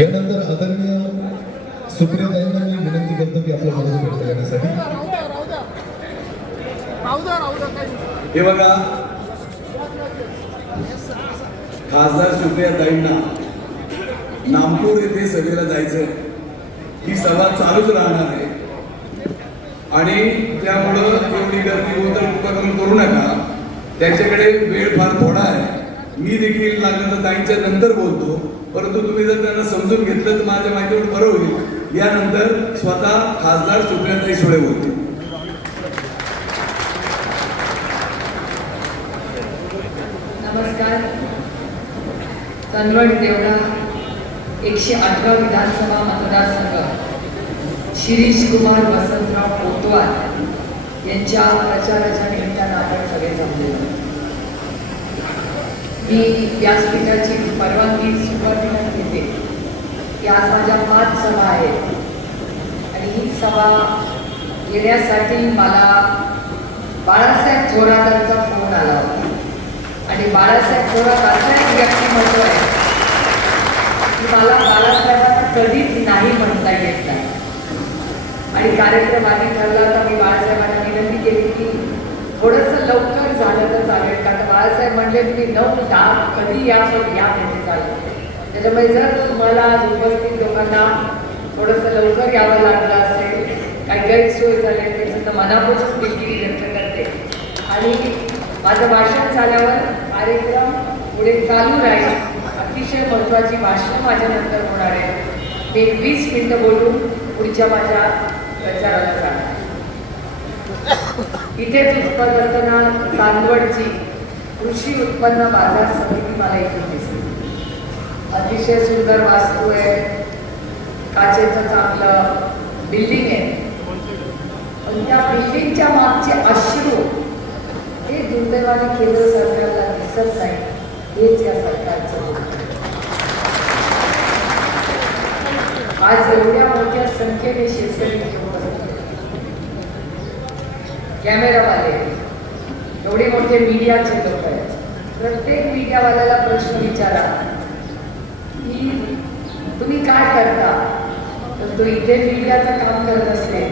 यानंतर आदरणीय सुप्रियाताईंना मी विनंती करतो की आपलं मनोज व्यक्त करण्यासाठी हे बघा. खासदार सुप्रियाताईंना नामपूर येथे सभेला जायचं. ही सभा चालूच राहणार आहे. आणि त्यामुळं एवढी गर्दी होत उपक्रम करू नका. त्याच्याकडे वेळ फार थोडा आहे. मी देखील लागलं ताईंच्या नंतर बोलतो परंतु तुम्ही जर त्यांना समजून घेतलं तर माझ्या माहितीवर बरं होईल. यानंतर स्वतः खासदार सुप्रियाताई सुळे होते नमस्कार. कन्वर्ट देवडा एकशे अठरा विधानसभा मतदारसंघ. शिरीष कुमार वसंतराव कोतवाल यांच्या प्रचाराच्या निमित्तानं आपण सगळे जमलेलो मी व्यासपीठाची परवानगी सुपरविनंत घेते की आज माझ्या पाच सभा आहेत. आणि ही सभा येण्यासाठी मला बाळासाहेब थोरातांचा फोन आला होता. आणि बाळासाहेब थोरात असं एक व्यक्तिमत्व आहे. की मला बाळासाहेबांना कधीच नाही म्हणता येत नाही. आणि कार्यक्रम आधी ठरला तर मी बाळासाहेबांना विनंती केली की थोडंसं लवकर झालं तर चालेल. कारण बाळासाहेब म्हणले तुम्ही नऊ दहा कधी या पण या म्हणजे चालेल. त्याच्यामुळे जर तुम्हाला उपस्थित लोकांना थोडंसं लवकर यावं लागलं असेल काही गैरसोय झाले असेल तर मनापासून देखील व्यक्त करते. आणि माझं भाषण झाल्यावर कार्यक्रम पुढे चालू राहील. अतिशय महत्त्वाची भाषण माझ्यानंतर होणार आहे मी एक वीस मिनिटं बोलून पुढच्या माझ्या प्रचाराला जाणार इथेच उत्पन्न असताना चांदवडची कृषी उत्पन्न बाजार समिती मला इथे दिसते. अतिशय सुंदर वास्तू आहे. काचेचं चांगलं बिल्डिंग आहे. पण त्या बिल्डिंगच्या मागचे अश्रू हे दुर्दैवाने केंद्र सरकारला दिसत नाही. हेच या सरकारचं आज एवढ्या मोठ्या संख्येने शेतकरी कॅमेरावाले. एवढे मोठे मीडियाचे लोक आहेत. प्रत्येक मीडियावाल्याला प्रश्न विचारा. की तुम्ही काय करता? तर तो इथे मीडियाचं काम करत असेल.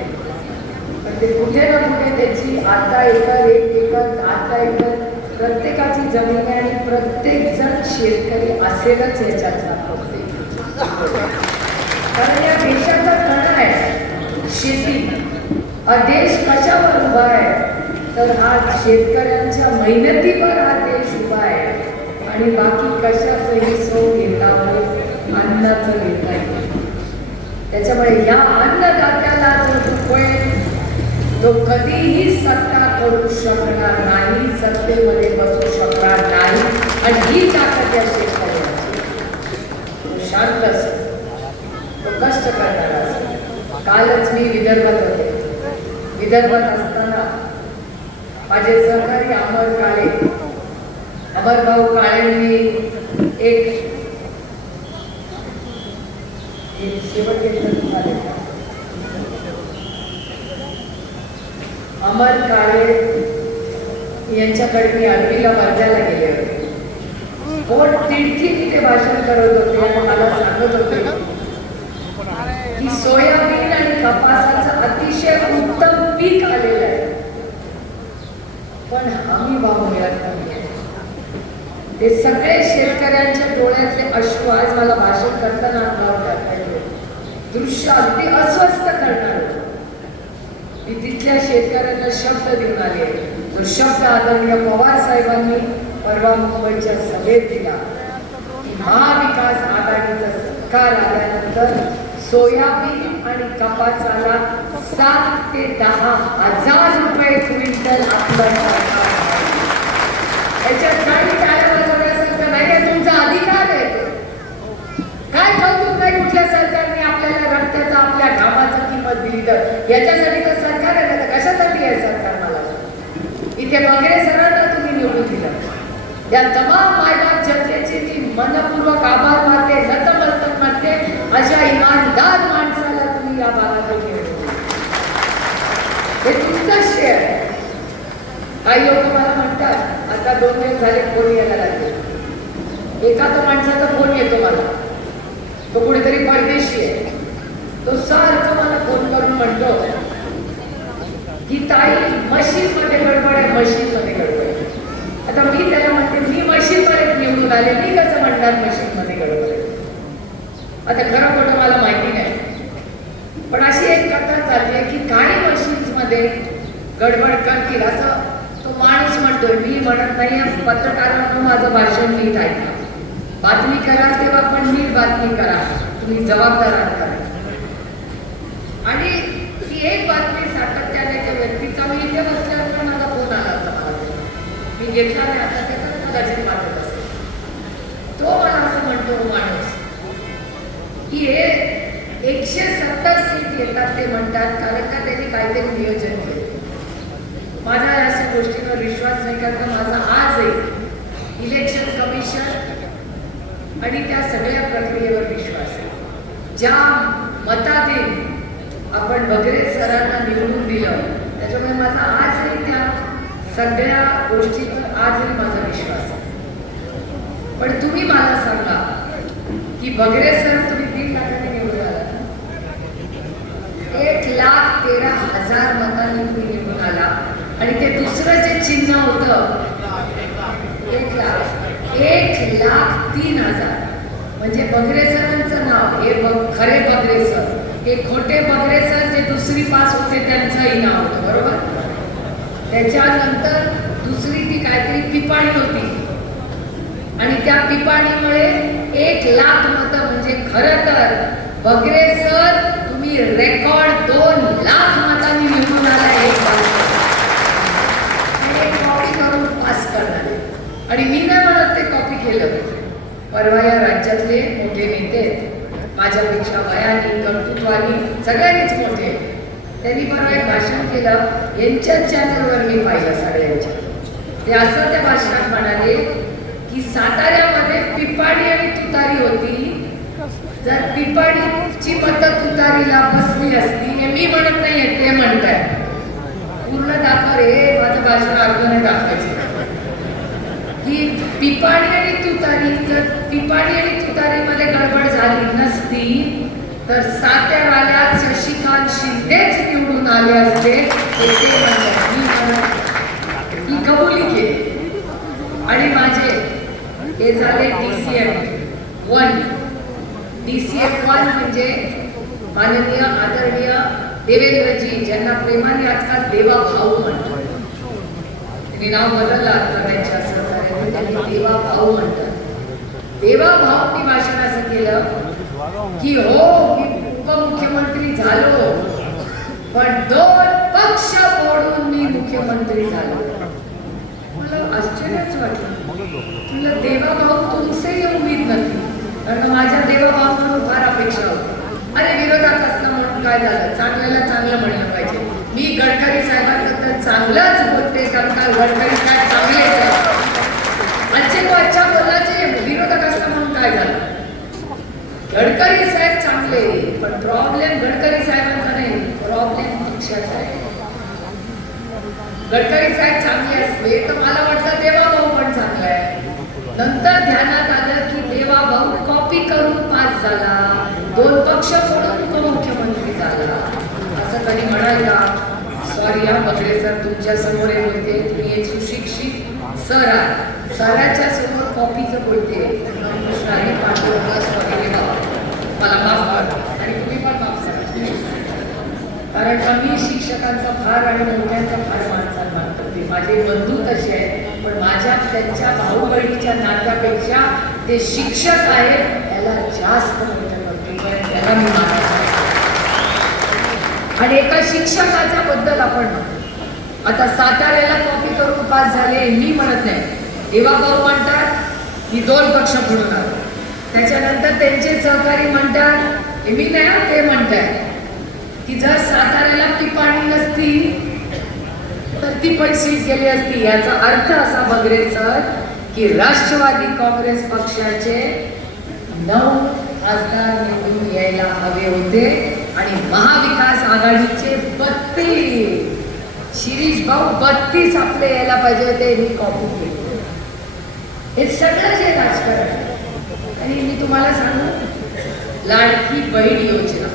पण ते कुठे ना कुठे त्याची आता एकर एक एकर आता एकर प्रत्येकाची जमीन आहे आणि प्रत्येक जण शेतकरी असेलच याच्यात प्रत्येक कारण या देशाचा कणा आहे. शेती. हा देश कशावर उभा आहे? तर हा शेतकऱ्यांच्या मेहनतीवर हा देश उभा आहे. आणि बाकी कशाचंही सौ घेतावर अन्नाचं घेता येईल त्याच्यामुळे या अन्नदात्याला जो दुखवेल तो कधीही सत्ता करू शकणार नाही सत्तेमध्ये बसू शकणार नाही आणि ही ताकद या शेतकऱ्याची तो शांत असतो तो कष्ट करणारा असतो कालच मी विदर्भात होते विदर्भात असताना माझे सहकारी अमर काळे अमरभाऊ काळेंनी एक अमर काळे यांच्याकडे मी अरबीला वाजायला गेले होते. पोट तिडकी तिथे भाषण करत होते मला सांगत होते की सोयाबीन आणि कपासाचं अतिशय उत्तम पीक आलेलं आहे. पण हमी भाव मिळत नाही ते सगळे शेतकऱ्यांच्या डोळ्यातले अश्रू आज मला भाषण करताना अनुभव दृश्य अगदी अस्वस्थ करणार. मी तिथल्या शेतकऱ्यांना शब्द देऊन आले. तो शब्द आदरणीय पवार साहेबांनी परवा मुंबईच्या सभेत दिला. महाविकास आघाडीचा सरकार आल्यानंतर सोयाबीन आणि कपासाला सात ते दहा हजार रुपये क्विंटल आपलं सरकार आहे. याच्यात काही टाळ्या वाजवण्यासारखं नाही आहे तुमचा अधिकार आहे काय कौतुक नाही कुठल्या सरकारने आपल्याला रक्ताचा आपल्या घामाचा किंमत दिली तर याच्यासाठी तर सरकार आहे ना तर कशासाठी आहे सरकार मला सांग? इथे वगैरे सरांना तुम्ही निवडून दिलं या तमाम मायबाप जनतेचे मी मनपूर्वक आभार मानते नतमस्तक मानते अशा इमानदार माणसाला तुम्ही या भागात निवडून दिलं. हे तुमचा शेअर. आहे काही लोक मला म्हणतात आता दोन दिवस झाले फोन यायला लागले. एका तर माणसाचा फोन येतो मला. तो कुठेतरी परदेशी आहे. तो सारखं मला फोन करून म्हणतो की ताई मशीन मध्ये गडबड आहे मशीन मध्ये गडबड आहे. आता मी त्याला म्हणते मी मशीन मध्येच निवडून आले मी कसं म्हणणार मशीन मध्ये गडबड आहे? आता खरं खोटं मला माहिती नाही. पण अशी एक कथा चालली आहे की काही मशीन्स मध्ये गडबड करतील असं तो माणूस म्हणतोय. मी म्हणत नाही पत्रकारांना माझं भाषण नीट ऐका. बातमी करा तेव्हा पण नीट बातमी करा. तुम्ही जबाबदार करा आणि ती एक बातमी सातत्याने त्या व्यक्तीचा मी इथे बसल्यावर माझा फोन आला होता मी घेतला नाही आता ते पण कदाचित वाटत असेल. तो मला असं म्हणतो माणूस की हे एकशे सत्तर सीट येतात ते म्हणतात कारण का त्यांनी काहीतरी नियोजन केलं. माझा अशा गोष्टींवर विश्वास नाही कारण माझा आज आहे इलेक्शन कमिशन आणि त्या सगळ्या प्रक्रियेवर विश्वास आहे. ज्या मतातील आपण बगरे सरांना निवडून दिलं त्याच्यामुळे माझा आजही त्या सगळ्या गोष्टीवर आजही माझा विश्वास आहे. पण तुम्ही मला सांगा की बगरे सर तुम्ही तीन लाखाने निवडून आला एक लाख तेरा हजार मतांनी तुम्ही निवडून आला आणि ते दुसरं जे चिन्ह होतं एक लाख. एक लाख तीन हजार. म्हणजे बगरे सरांचं नाव हे खरे बगरे सर. हे खोटे बगरे सर जे दुसरी पास होते त्यांचंही नाव होतं बरोबर? त्याच्यानंतर दुसरी ती काहीतरी पिपाणी होती. आणि त्या पिपाणीमुळे एक लाख मतं म्हणजे खरं तर बगरे सर की रेकॉर्ड दोन लाख मतांनी निवडून आला एक कॉपी करून पास करणारे आणि मी नाही म्हणत ते कॉपी केलं परवा या राज्यातले मोठे नेते आहेत. माझ्यापेक्षा वयाने कर्तृत्वानी सगळ्यांनीच मोठे त्यांनी परवा एक भाषण केलं. यांच्याच चॅनलवर मी पाहिलं सगळ्यांच्या. ते असं त्या भाषणात म्हणाले की साताऱ्यामध्ये पिपाणी आणि तुतारी होती. जर जी पद्धत तुतारीला बसली असती. हे मी म्हणत नाहीये ते म्हणताय पूर्ण दाखव रे माझं भाषण अर्ध नाही दाखवायचं. की पिपाणी आणि तुतारी जर पिपाणी आणि तुतारीमध्ये गडबड झाली नसती तर सात्यावाल्या शशिकांत शिंदेच निवडून आले असते ते ही कबुली केली आणि माझे हे झाले D C M one D C F one म्हणजे माननीय आदरणीय देवेंद्रजी ज्यांना प्रेमाने आजकाल देवा भाऊ म्हणतात. त्यांनी नाव बदललं आता त्यांच्या सहकार्याने देवा भाऊ म्हणतात. देवा भाऊनी भाषण असं केलं की हो मी उपमुख्यमंत्री झालो. पण दोन पक्ष मोडून मी मुख्यमंत्री झालो. मला आश्चर्यच वाटलं? तुला देवा भाऊ तुमचे उमेद नव्हती कारण माझ्या देवाभाऊकडून फार अपेक्षा होती अरे विरोधात असणं म्हणून काय झालं चांगल्याला चांगलं म्हणलं पाहिजे मी गडकरी साहेबांबद्दल चांगलंच बोलते कारण का गडकरी साहेब चांगले आहे अच्छे तो आजच्या बोलाचे विरोधक असता म्हणून काय झालं? गडकरी साहेब चांगले पण प्रॉब्लेम गडकरी साहेबांचा नाही प्रॉब्लेम पक्षाचा आहे. गडकरी साहेब चांगले असले तर मला वाटलं देवाभाऊ पण चांगला आहे. नंतर ध्यानात आलं की देवा भाऊ कॉपी करून पास झाला. दोन पक्ष फोडून तो मुख्यमंत्री झाला. असं कधी म्हणायला सर या हा बगडे सर. तुमच्यासमोर बोलते. तुम्ही एक सुशिक्षित सर आहात. सराच्या समोर कॉपीचं बोलते. कृष्ण आहे पांडुरंग स्वामी मला माफ आणि तुम्ही पण माफ करा. कारण आम्ही मी शिक्षकांचा फार आणि मोठ्यांचा फार मान सन्मान करते माझे बंधू तसे आहेत पण माझ्या त्यांच्या भाऊ बहिणीच्या नात्यापेक्षा ते शिक्षक आहेत याला जास्त मोठं करते कारण त्याला मी मानतो आणि एका शिक्षकाच्या बद्दल आपण आता साताऱ्याला कॉपी करून पास झाले मी म्हणत नाही. देवाभाऊ म्हणतात की दोन पक्ष म्हणून आलो. त्याच्यानंतर त्यांचे सहकारी म्हणतात मी नाही ते म्हणताय की जर साताऱ्याला पिपाणी नसती तर ती पण सीट गेली असती. याचा अर्थ असा बगरे सर की राष्ट्रवादी काँग्रेस पक्षाचे नऊ खासदार निवडून यायला हवे होते आणि महाविकास आघाडीचे बत्तीस. शिरीष भाऊ बत्तीस आपले यायला पाहिजे होते ही कॉपी केली. हे सगळं जे राजकारण आणि मी तुम्हाला सांगू लाडकी बहीण योजना.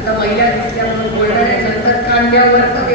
आता महिला दिसल्यामुळे बोलणाऱ्या नंतर कांद्यावर तर